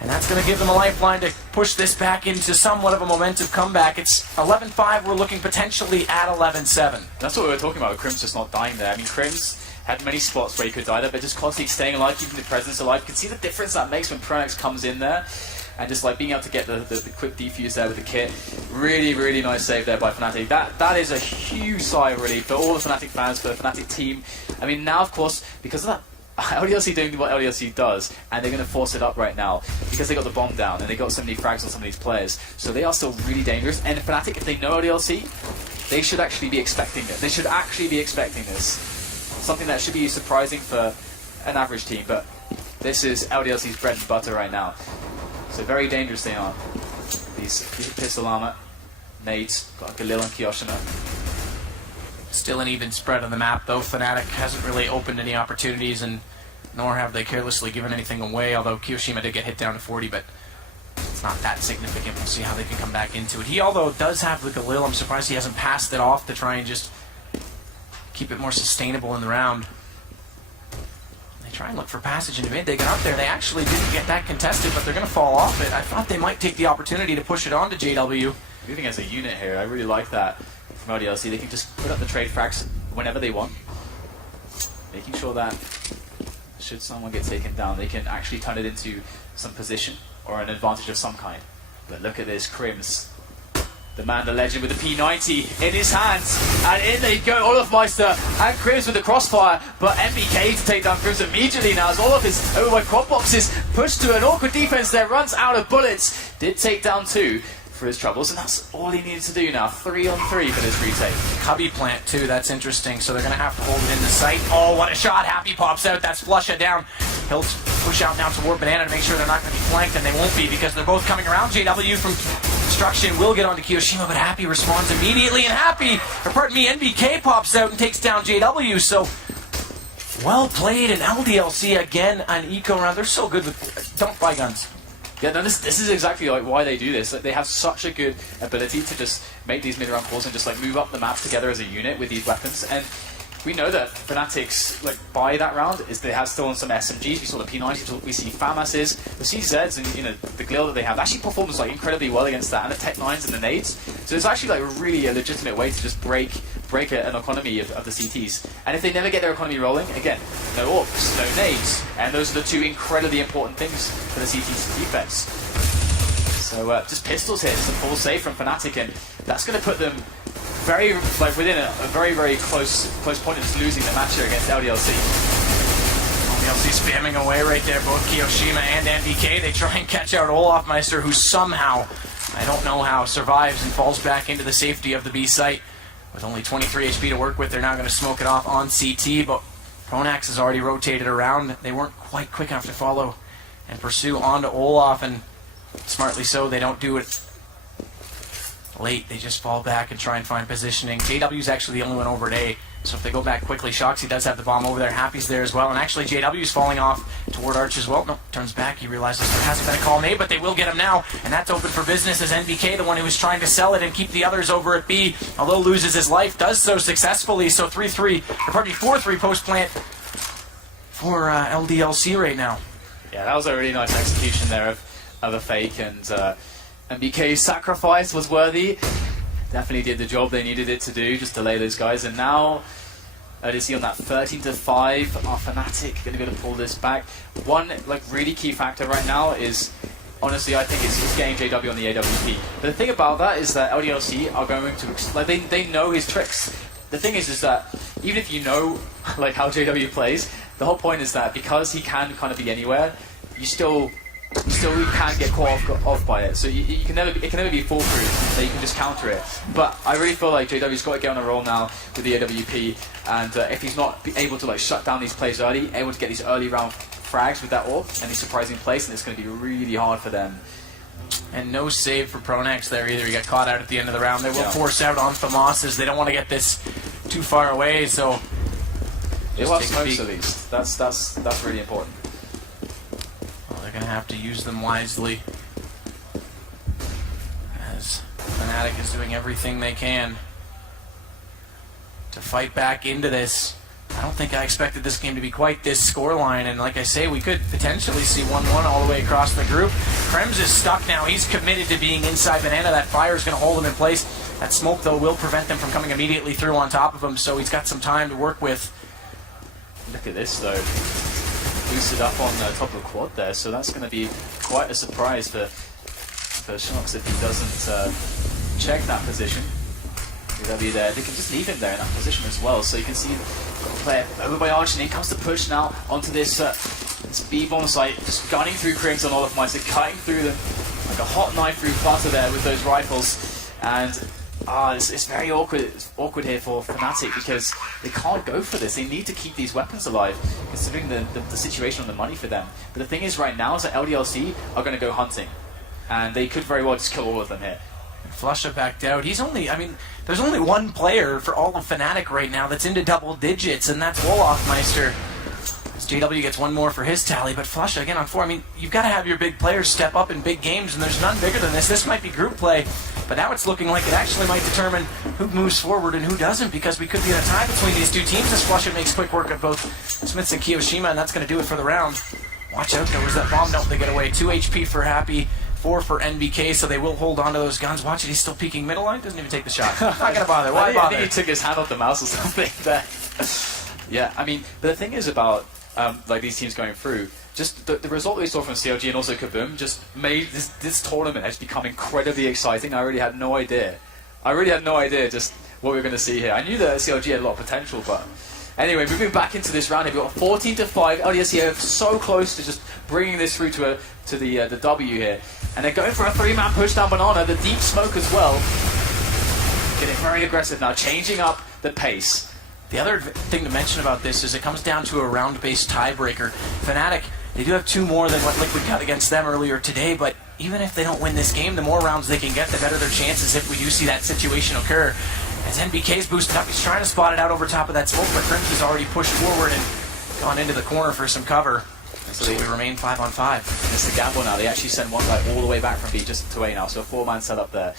And that's going to give them a lifeline to push this back into somewhat of a momentum comeback. It's 11-5. We're looking potentially at 11-7. That's what we were talking about, Crims just not dying there. I mean, Crims had many spots where he could die there, but just constantly staying alive, keeping the presence alive. You can see the difference that makes when Pronax comes in there. And just like being able to get the quick defuse there with the kit. Really, really nice save there by Fnatic. That is a huge sigh of relief for all the Fnatic fans, for the Fnatic team. I mean, now, of course, because of that, LDLC doing what LDLC does, and they're going to force it up right now because they got the bomb down and they got so many frags on some of these players. So they are still really dangerous. And Fnatic, if they know LDLC, they should actually be expecting this. They should actually be expecting this. Something that should be surprising for an average team, but this is LDLC's bread and butter right now. So very dangerous they are. These pistol armor, nades, got Galil and Kiyoshima. Still an even spread on the map, though. Fnatic hasn't really opened any opportunities, and nor have they carelessly given anything away, although Kiyoshima did get hit down to 40, but it's not that significant. We'll see how they can come back into it. He, although, does have the Galil. I'm surprised he hasn't passed it off to try and just keep it more sustainable in the round. They try and look for passage into mid. They got up there. They actually didn't get that contested, but they're going to fall off it. I thought they might take the opportunity to push it on to JW. Moving as a unit here, I really like that. From LDLC, they can just put up the trade frags whenever they want, making sure that should someone get taken down, they can actually turn it into some position or an advantage of some kind. But look at this, Crims The man, the legend, with the P90 in his hands, and in they go, Olofmeister and Crims with the crossfire, but MBK to take down Crims immediately now as Olof is over by quad boxes, pushed to an awkward defense there, runs out of bullets, did take down 2 for his troubles, and that's all he needed to do now. 3 on 3 for this retake. Cubby plant too, that's interesting, so they're going to have to hold it in the sight. Oh, what a shot, Happy pops out, that's Flusha down. He'll push out now toward Banana to make sure they're not going to be flanked, and they won't be because they're both coming around. JW from Construction will get onto Kiyoshima, but Happy responds immediately, and NBK pops out and takes down JW, so well played, and LDLC again on eco round. They're so good with, don't buy guns. Yeah, no, this is exactly like why they do this. Like, they have such a good ability to just make these mid-round calls and just like move up the map together as a unit with these weapons. And we know that Fnatic's like by that round is they have still on some SMGs. We saw the P90s, we see FAMASs, the CZs, and the Glil that they have actually performs like incredibly well against that, and the Tech 9s and the nades. So it's actually like really a legitimate way to just break an economy of the CTs. And if they never get their economy rolling, again, no orcs, no nades, and those are the 2 incredibly important things for the CT's defense. So just pistols here, some full save from Fnatic, and that's going to put them very within a very close point of just losing the match here against LDLC. LDLC spamming away right there, both Kiyoshima and NBK. They try and catch out Olofmeister, who somehow, I don't know how, survives and falls back into the safety of the B site. With only 23 HP to work with, they're now going to smoke it off on CT, but Pronax has already rotated around. They weren't quite quick enough to follow and pursue onto Olaf, and smartly so, they don't do it late. They just fall back and try and find positioning. JW's actually the only one over at A, so if they go back quickly, Shoxy does have the bomb over there. Happy's there as well, and actually JW's falling off toward Arch as well. No, turns back, he realizes there hasn't been a call made, but they will get him now, and that's open for business as NBK, the one who was trying to sell it and keep the others over at B, although loses his life, does so successfully, so 4-3 post-plant for LDLC right now. Yeah, that was a really nice execution there of a fake, and MBK's sacrifice was worthy. Definitely did the job they needed it to do, just delay those guys. And now LDLC on that 13-5. Fnatic going to be able to pull this back. One really key factor right now is, honestly, I think it's getting JW on the AWP. But the thing about that is that LDLC are going to they know his tricks. The thing is that even if you know how JW plays, the whole point is that because he can kind of be anywhere, you still can get caught off by it. So it can never be foolproof that you can just counter it. But I really feel like JW's got to get on a roll now with the AWP, and if he's not able to shut down these plays early, able to get these early round frags with that AWP and these surprising plays, and it's going to be really hard for them. And no save for Pronax there either. He got caught out at the end of the round. They will force out on FAMASs. They don't want to get this too far away, so They want smokes at least. That's really important. Well, they're going to have to use them wisely, as Fnatic is doing everything they can to fight back into this. I don't think I expected this game to be quite this scoreline, and like I say, we could potentially see 1-1 all the way across the group. Krems is stuck now. He's committed to being inside Banana. That fire is going to hold him in place. That smoke, though, will prevent them from coming immediately through on top of him, so he's got some time to work with. Look at this, though. Boosted up on the top of the quad there, so that's going to be quite a surprise for Shox if he doesn't check that position. They'll be there. They can just leave him there in that position as well, so you can see player over by Arch, and he comes to push now onto this B-bomb site, just gunning through Crimson on Olofmeister, cutting through them like a hot knife through butter there with those rifles, and it's very awkward here for Fnatic because they can't go for this. They need to keep these weapons alive, considering the situation on the money for them. But the thing is right now is that LDLC are going to go hunting, and they could very well just kill all of them here. Flusha backed out. He's only, there's only one player for all of Fnatic right now that's into double digits, and that's Olofmeister. As JW gets one more for his tally, but Flusha again on 4. You've got to have your big players step up in big games, and there's none bigger than this. This might be group play, but now it's looking like it actually might determine who moves forward and who doesn't, because we could be in a tie between these two teams as Flusha makes quick work of both Smiths and Kiyoshima, and that's going to do it for the round. Watch out, there was that bomb. Nope, they get away. 2 HP for Happy. 4 for NBK, so they will hold on to those guns. Watch it, he's still peeking middle line, doesn't even take the shot. Not gonna bother, why bother? I think he took his hand off the mouse or something there. Yeah, but the thing is about like these teams going through. Just the result we saw from CLG and also Kaboom just made this tournament has become incredibly exciting. I really had no idea. Just what we were going to see here. I knew that CLG had a lot of potential, but anyway, moving back into this round here, we've got 14-5. LDLC are so close to just bringing this through to the W here, and they're going for a 3-man push down Banana. The deep smoke as well, getting very aggressive now, changing up the pace. The other thing to mention about this is it comes down to a round-based tiebreaker. Fnatic, they do have 2 more than what Liquid got against them earlier today, but even if they don't win this game, the more rounds they can get, the better their chances if we do see that situation occur. As NBK's boosted up, he's trying to spot it out over top of that smoke, but Crims has already pushed forward and gone into the corner for some cover. So we remain 5-on-5. It's the gamble now. They actually send one guy all the way back from B just to A now, so a 4-man setup there.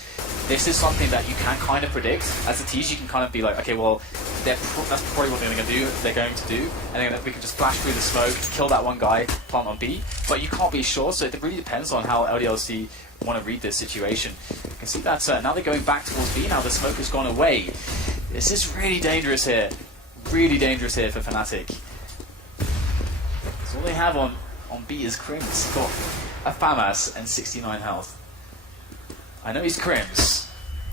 This is something that you can kind of predict. As a tease, you can kind of be like, okay, well, that's probably what they're going to do, and then we can just flash through the smoke, kill that one guy, plant on B. But you can't be sure, so it really depends on how LDLC want to read this situation. You can see that now they're going back towards B. Now the smoke has gone away. This is really dangerous here. Really dangerous here for Fnatic. All they have on B is Crims. Got a FAMAS and 69 health. I know he's Crims,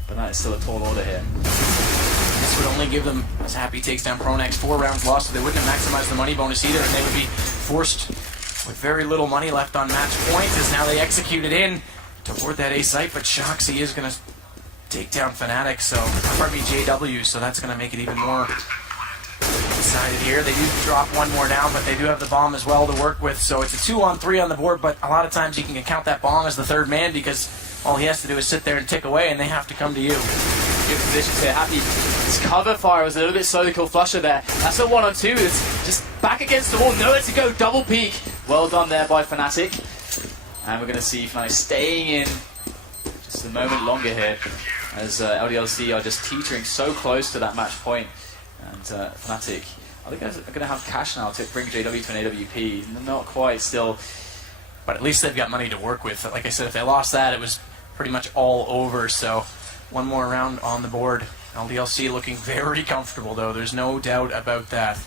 but that is still a tall order here. This would only give them, as Happy takes down Pronax, 4 rounds lost, so they wouldn't have maximized the money bonus either, and they would be forced with very little money left on match points as now they execute it in toward that A site, but Shoxy is going to take down Fnatic, so, pardon me, JW, so that's going to make it even more decided here. They do drop one more down, but they do have the bomb as well to work with, so it's a 2-on-3 on the board, but a lot of times you can count that bomb as the 3rd man because all he has to do is sit there and tick away and they have to come to you. Good positions here. Happy. His cover fire was a little bit slow to kill Flusher there. That's a 1-on-2. It's just back against the wall. Nowhere to go. Double peek. Well done there by Fnatic. And we're going to see Fnatic staying in just a moment longer here as LDLC are just teetering so close to that match point. And Fnatic are going to have cash now to bring JW to an AWP. Not quite still. But at least they've got money to work with. Like I said, if they lost that, it was pretty much all over. So one more round on the board. LDLC looking very comfortable, though. There's no doubt about that.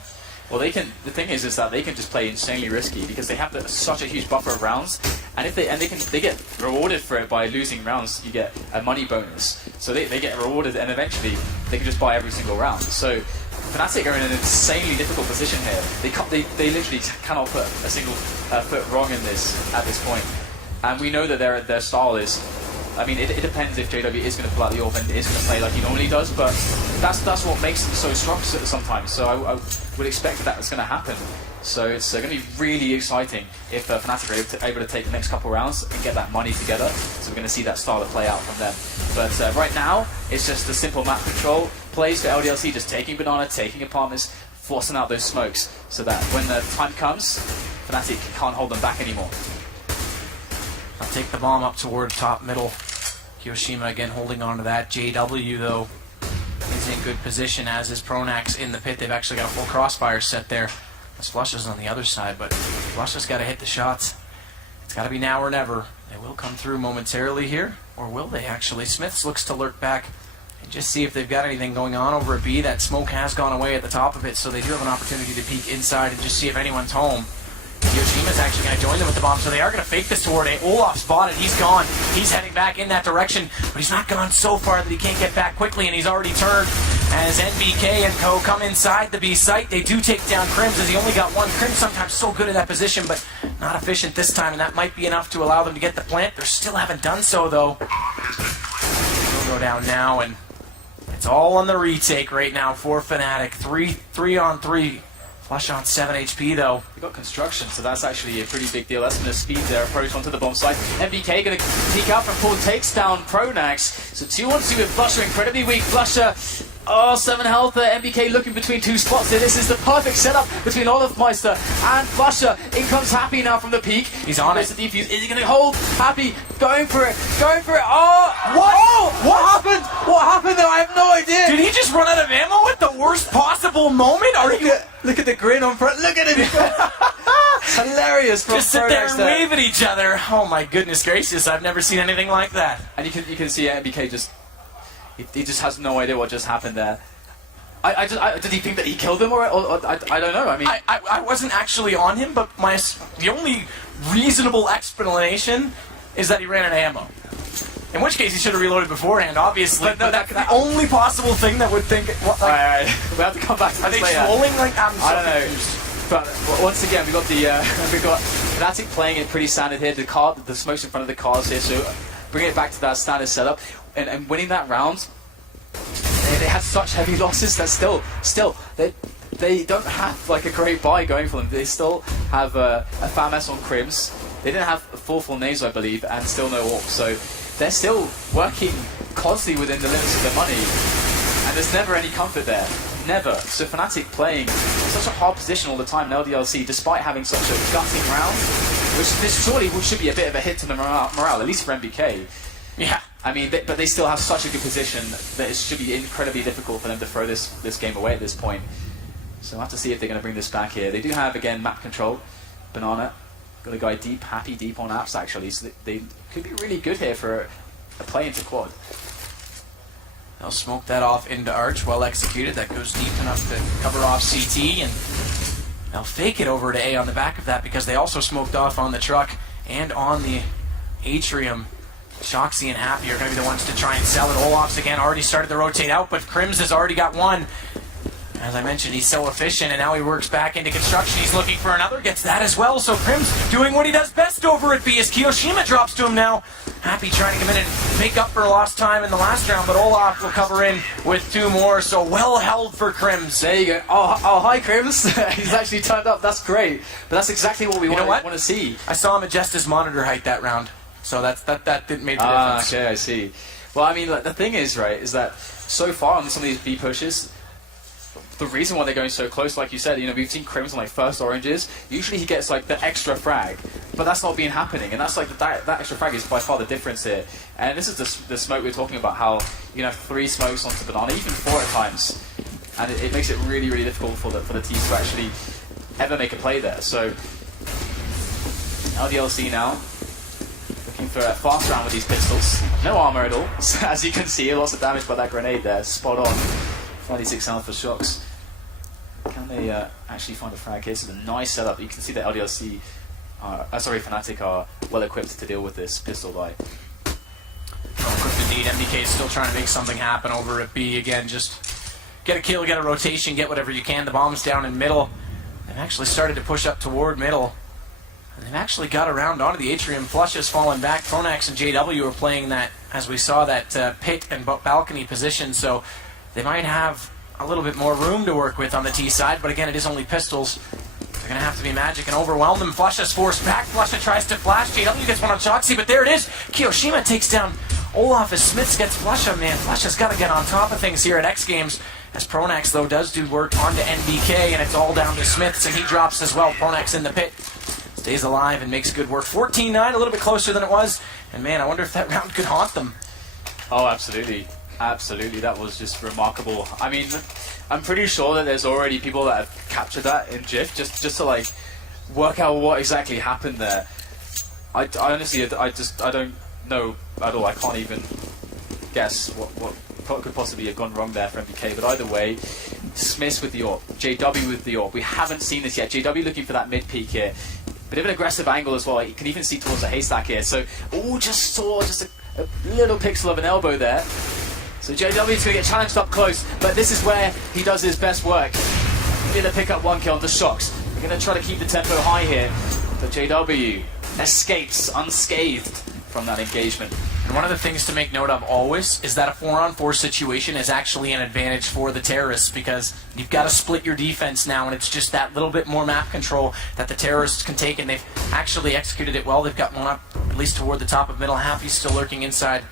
Well, they can. The thing is that they can just play insanely risky because they have such a huge buffer of rounds, and if they get rewarded for it by losing rounds. You get a money bonus, so they get rewarded, and eventually they can just buy every single round. So Fnatic are in an insanely difficult position here. They literally cannot put a single foot wrong in this at this point, and we know that their style is. I mean, it depends if JW is going to pull out the AWP and is going to play like he normally does, but that's what makes them so strong sometimes. So I would expect that's going to happen. So it's going to be really exciting if Fnatic are able to take the next couple rounds and get that money together. So we're going to see that style of play out from them. But right now, it's just a simple map control plays for LDLC, just taking Banana, taking apartments, forcing out those smokes, so that when the time comes, Fnatic can't hold them back anymore. I'll take the bomb up toward top middle. Kiyoshima again holding on to that. JW, though, is in good position, as is Pronax in the pit. They've actually got a full crossfire set there. As Flush is on the other side, but Flush has got to hit the shots. It's got to be now or never. They will come through momentarily here, or will they actually? Smiths looks to lurk back and just see if they've got anything going on over at B. That smoke has gone away at the top of it, so they do have an opportunity to peek inside and just see if anyone's home. Yoshima's actually going to join them with the bomb, so they are going to fake this toward A. Olaf spotted, he's gone. He's heading back in that direction, but he's not gone so far that he can't get back quickly, and he's already turned. As NBK and co come inside the B site, they do take down Crims, as he only got one. Crims sometimes so good at that position, but not efficient this time, and that might be enough to allow them to get the plant. They still haven't done so, though. They'll go down now, and it's all on the retake right now for Fnatic. 3-on-3. Flush on 7 HP, though. We've got construction, so that's actually a pretty big deal. That's going to speed their approach onto the bomb site. MBK going to peek up and pull, takes down Pronax. So 2-on-2 with Flusher, incredibly weak. Flusher, 7 health there. MBK looking between 2 spots here. This is the perfect setup between Olafmeister and Flusher. In comes Happy now from the peak. He's on it. The defuse. Is he going to hold? Happy, going for it. Oh! What? Oh! What happened? What happened there? I have no idea. Did he just run out of ammo at the worst possible moment? Look at the grin on front. Look at him. It's hilarious. From just sit there and wave at each other. Oh my goodness gracious! I've never seen anything like that. And you can see MBK just he just has no idea what just happened there. Did he think that he killed him, or I don't know. I mean, I wasn't actually on him, but the only reasonable explanation is that he ran out of ammo. In which case, he should have reloaded beforehand, obviously. But no, that's the only possible thing that would think. Alright, we have to come back to Are this they later. trolling? Like, I'm so I don't know. confused. But once again, we got Fnatic playing it pretty standard here. The smoke's in front of the cars here, so bringing it back to that standard setup and winning that round. They had such heavy losses that still they don't have like a great buy going for them. They still have a FAMS on Crims. They didn't have full names, I believe, and still no AWP. So they're still working constantly within the limits of their money, and there's never any comfort there. Never. So Fnatic playing such a hard position all the time in LDLC, despite having such a gutting round, which this surely should be a bit of a hit to the morale, at least for MBK. Yeah. I mean, but they still have such a good position that it should be incredibly difficult for them to throw this game away at this point. So we'll have to see if they're going to bring this back here. They do have, again, map control. Banana. Got a guy happy deep on apps, actually. So they could be really good here for a play into quad. They'll smoke that off into Arch, well executed. That goes deep enough to cover off CT, and they'll fake it over to A on the back of that because they also smoked off on the truck and on the atrium. Shoxy and Happy are going to be the ones to try and sell it. Olaf's again already started to rotate out, but Crims has already got one. As I mentioned, he's so efficient, and now he works back into construction. He's looking for another, gets that as well. So Crims doing what he does best over at B as Kiyoshima drops to him now. Happy trying to come in and make up for lost time in the last round, but Olaf will cover in with 2 more. So well held for Crims. There you go. Oh hi, Crims. He's actually turned up. That's great. But that's exactly what we want to see. I saw him adjust his monitor height that round. So that didn't make the difference. Okay, I see. Well, I mean, like, the thing is, right, is that so far on some of these B pushes, the reason why they're going so close, like you said, we've seen Crims on like first oranges. Usually he gets like the extra frag, but that's not been happening, and that's like that extra frag is by far the difference here. And this is the smoke we're talking about. How 3 smokes onto Banana, even 4 at times, and it makes it really difficult for the teams to actually ever make a play there. So LDLC now. Looking for a fast round with these pistols. No armor at all. So as you can see, lots of damage by that grenade there. Spot on. 96 health for Shox. Can they actually find a frag here? This is a nice setup. You can see that LDLC, Fnatic are well equipped to deal with this pistol buy. Well equipped indeed. MBK is still trying to make something happen over at B. Again, just get a kill, get a rotation, get whatever you can. The bomb's down in middle. They've actually started to push up toward middle. And they've actually got around onto the atrium. Flush has fallen back. Pronax and JW are playing that, as we saw, that pit and balcony position. So they might have a little bit more room to work with on the T side. But again, it is only pistols. They're going to have to be magic and overwhelm them. Flush has forced back. Flush tries to flash. JW gets one on Shoxy, but there it is. Kiyoshima takes down Olaf as Smiths gets Flush. Man, Flush has got to get on top of things here at X Games. As Pronax, though, does do work onto NBK, and it's all down to Smiths, and he drops as well. Pronax in the pit. Stays alive and makes good work. 14-9, a little bit closer than it was. And man, I wonder if that round could haunt them. Oh, absolutely. Absolutely. That was just remarkable. I mean, I'm pretty sure that there's already people that have captured that in GIF just to like work out what exactly happened there. I honestly, I don't know at all. I can't even guess what could possibly have gone wrong there for MBK. But either way, Smiths with the AWP, JW with the AWP. We haven't seen this yet. JW looking for that mid peak here. Bit of an aggressive angle as well. You can even see towards the haystack here. So, just saw a little pixel of an elbow there. So JW is going to get challenged up close, but this is where he does his best work. He's going to pick up 1 kill onto Shox. We're going to try to keep the tempo high here. But JW escapes unscathed from that engagement. And one of the things to make note of always is that a 4-on-4 situation is actually an advantage for the terrorists, because you've got to split your defense now, and it's just that little bit more map control that the terrorists can take, and they've actually executed it well. They've got one up at least toward the top of middle. Happy's still lurking inside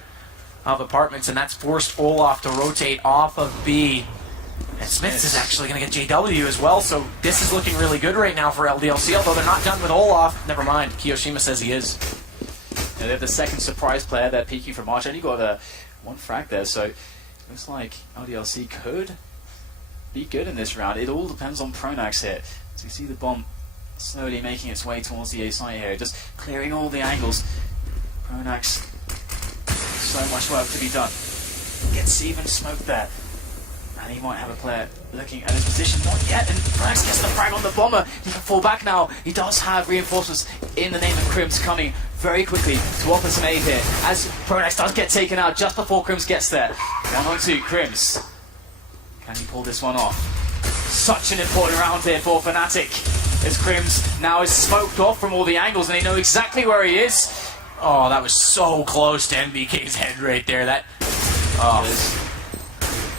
of apartments, and that's forced Olaf to rotate off of B. And Smiths is actually going to get JW as well, so this is looking really good right now for LDLC, although they're not done with Olaf. Never mind, Kiyoshima says he is. And they have the second surprise player there peeking from Arch. Only got 1 frag there, so looks like LDLC could be good in this round. It all depends on Pronax here. So you see the bomb slowly making its way towards the A site here, just clearing all the angles. Pronax, so much work to be done. Gets even smoked there. And he might have a player looking at his position. Not yet. And Frax gets the frag on the bomber. He can fall back now. He does have reinforcements in the name of Crims coming very quickly to offer some aid here. As Pronax does get taken out just before Crims gets there. 1-on-2, Crims. Can he pull this one off? Such an important round here for Fnatic. As Crims now is smoked off from all the angles and they know exactly where he is. Oh, that was so close to NBK's head right there. That. Oh.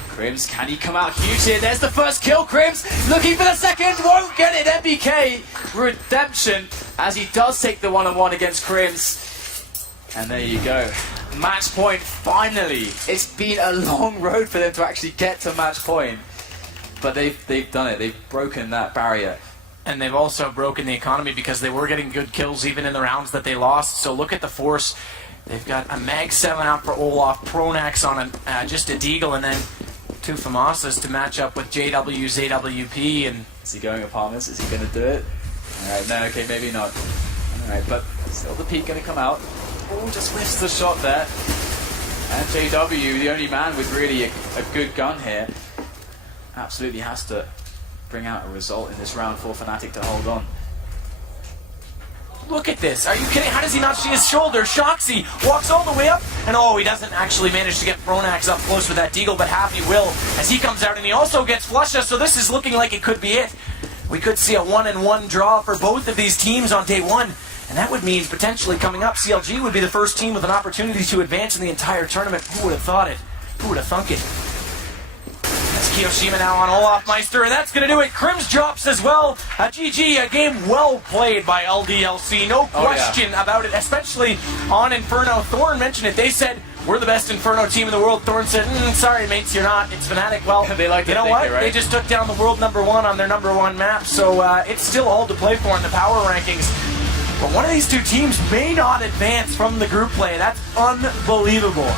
Crims, can he come out huge here? There's the first kill. Crims looking for the second, won't get it. MBK redemption as he does take the 1-on-1 against Crims. And there you go. Match point, finally. It's been a long road for them to actually get to match point. But they've done it. They've broken that barrier. And they've also broken the economy because they were getting good kills even in the rounds that they lost. So look at the force. They've got a Mag 7 out for Olaf, Pronax on just a Deagle, and then 2 Famasas to match up with JW's AWP. And is he going Apartments? Is he going to do it? Alright, no, okay, maybe not. Alright, but still the peak going to come out. Oh, just whiffs the shot there. And JW, the only man with really a good gun here, absolutely has to bring out a result in this round for Fnatic to hold on. look at this. Are you kidding? How does he not see his shoulder? Shoxy walks all the way up, and oh, he doesn't actually manage to get Pronax up close with that Deagle, but Happy will as he comes out, and he also gets Flusha, so this is looking like it could be it. We could see a 1-1 draw for both of these teams on day one, and that would mean potentially coming up, CLG would be the first team with an opportunity to advance in the entire tournament. Who would have thought it? Who would have thunk it? That's Kiyoshima now on Olaf Meister, and that's going to do it. Crims drops as well. GG, a game well played by LDLC. No question about it, especially on Inferno. Thorn mentioned it. They said, we're the best Inferno team in the world. Thorn said, sorry mates, you're not. It's Fnatic. Well, they like you know what? Right? They just took down the world #1 on their #1 map, so it's still all to play for in the power rankings. But one of these two teams may not advance from the group play. That's unbelievable.